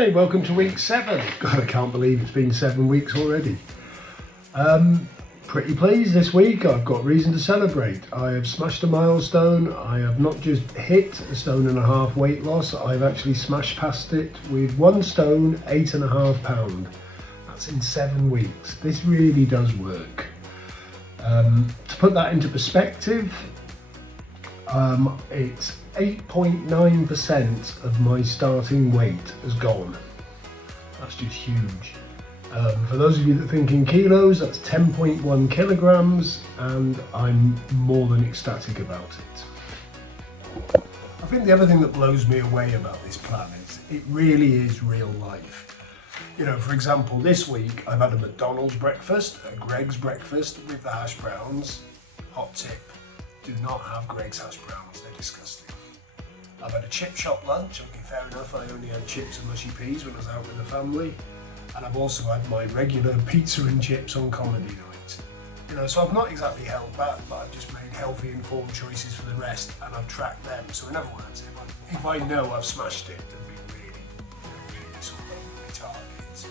Hi, welcome to week 7. God, I can't believe it's been 7 weeks already. Pretty pleased this week. I've got reason to celebrate. I have smashed a milestone. I have not just hit a 1.5 stone weight loss, I've actually smashed past it with 1 stone, 8.5 pounds. That's in 7 weeks. This really does work. To put that into perspective, it's 8.9% of my starting weight has gone. That's just huge. For those of you that think in kilos, that's 10.1 kilograms, and I'm more than ecstatic about it. I think the other thing that blows me away about this plan is it really is real life. You know, for example, this week I've had a McDonald's breakfast, a Greg's breakfast with the hash browns. Hot tip, do not have Greg's hash browns, they're disgusting. I've had a chip shop lunch. Okay, fair enough, I only had chips and mushy peas when I was out with the family. And I've also had my regular pizza and chips on comedy night. You know, so I've not exactly held back, but I've just made healthy, informed choices for the rest, and I've tracked them. So in other words, if I know I've smashed it and been really sort of over my targets,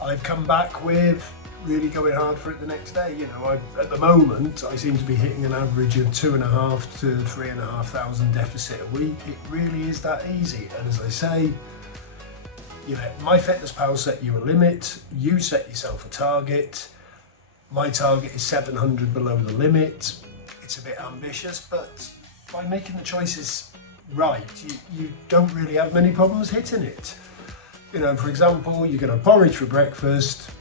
I've come back with really going hard for it the next day. You know, at the moment, I seem to be hitting an average of 2.5 to 3,500 deficit a week. It really is that easy. And as I say, you know, MyFitnessPal set you a limit, you set yourself a target. My target is 700 below the limit. It's a bit ambitious, but by making the choices right, you don't really have many problems hitting it. You know, for example, you can have porridge for breakfast,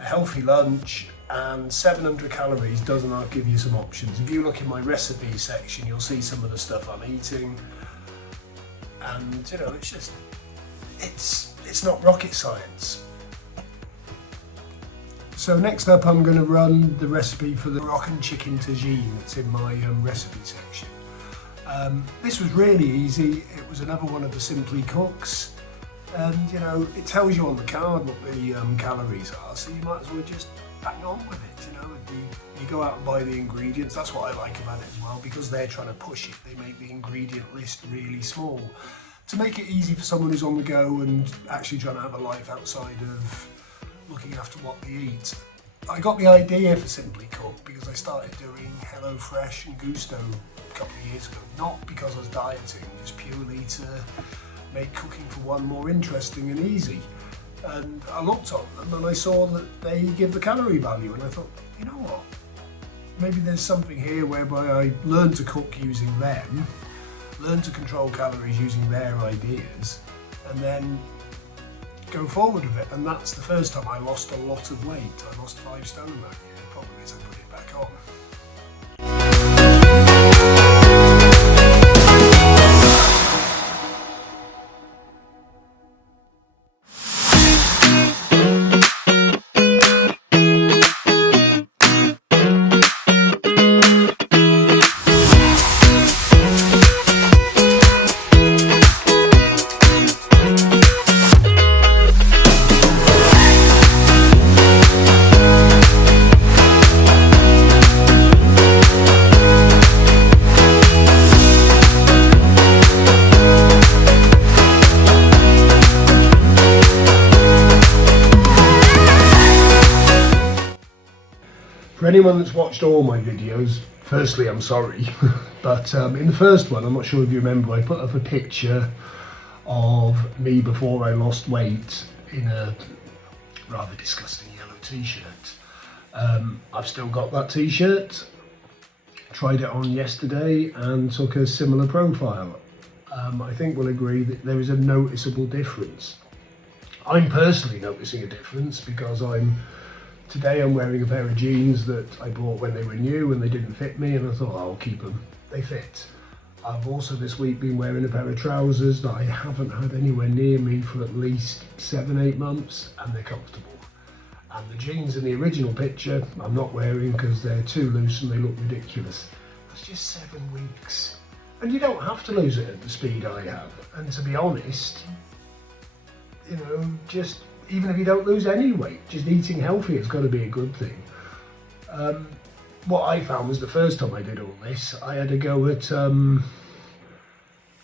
a healthy lunch, and 700 calories does not give you some options. If you look in my recipe section, you'll see some of the stuff I'm eating. And, you know, it's not rocket science. So next up, I'm going to run the recipe for the Moroccan chicken tagine that's in my recipe section. This was really easy. It was another one of the Simply Cooks. And you know, it tells you on the card what the calories are, so you might as well just bang on with it. You know, you go out and buy the ingredients. That's what I like about it as well, because they're trying to push it. They make the ingredient list really small to make it easy for someone who's on the go and actually trying to have a life outside of looking after what they eat. I got the idea for Simply Cook because I started doing HelloFresh and Gusto a couple of years ago, not because I was dieting, just purely to make cooking for one more interesting and easy. And I looked on them and I saw that they give the calorie value, and I thought, you know what, maybe there's something here whereby I learn to cook using them, learn to control calories using their ideas, and then go forward with it. And that's the first time I lost a lot of weight. I lost 5 stone that year. The problem is I put it back on. For anyone that's watched all my videos, firstly I'm sorry, but in the first one, I'm not sure if you remember, I put up a picture of me before I lost weight in a rather disgusting yellow t-shirt. I've still got that t-shirt, tried it on yesterday and took a similar profile. I think we'll agree that there is a noticeable difference. I'm personally noticing a difference because today I'm wearing a pair of jeans that I bought when they were new and they didn't fit me, and I thought, I'll keep them, they fit. I've also this week been wearing a pair of trousers that I haven't had anywhere near me for at least 7-8 months, and they're comfortable. And the jeans in the original picture I'm not wearing because they're too loose and they look ridiculous. That's just 7 weeks. And you don't have to lose it at the speed I have. And to be honest, you know, just even if you don't lose any weight, just eating healthy has got to be a good thing. What I found was the first time I did all this, I had to go at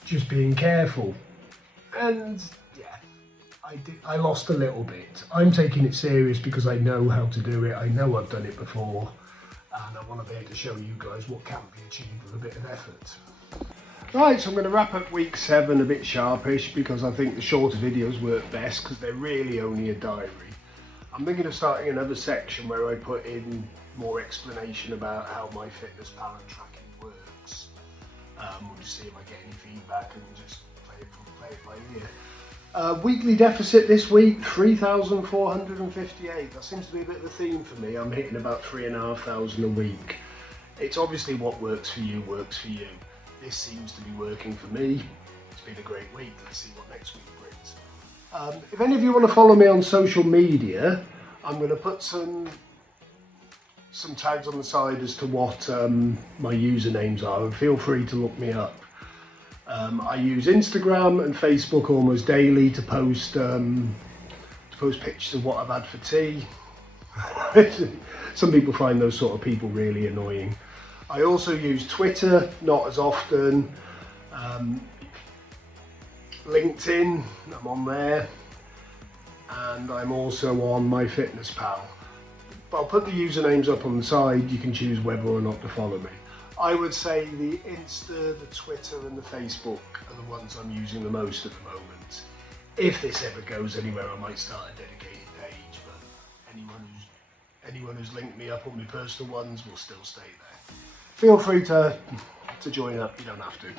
just being careful. And yeah, I lost a little bit. I'm taking it serious because I know how to do it. I know I've done it before, and I want to be able to show you guys what can be achieved with a bit of effort. Right, so I'm going to wrap up week 7 a bit sharpish because I think the shorter videos work best because they're really only a diary. I'm thinking of starting another section where I put in more explanation about how my fitness pal tracking works. We'll just see if I get any feedback and just play it by ear. Weekly deficit this week, 3,458. That seems to be a bit of a theme for me. I'm hitting about 3,500 a week. It's obviously what works for you works for you. This seems to be working for me. It's been a great week. Let's see what next week brings. If any of you want to follow me on social media, I'm going to put some tags on the side as to what my usernames are, and feel free to look me up. I use Instagram and Facebook almost daily to post pictures of what I've had for tea. Some people find those sort of people really annoying. I also use Twitter, not as often. LinkedIn, I'm on there. And I'm also on MyFitnessPal. But I'll put the usernames up on the side. You can choose whether or not to follow me. I would say the Insta, the Twitter and the Facebook are the ones I'm using the most at the moment. If this ever goes anywhere, I might start a dedicated page, but anyone who's linked me up on my personal ones will still stay there. Feel free to join up, you don't have to.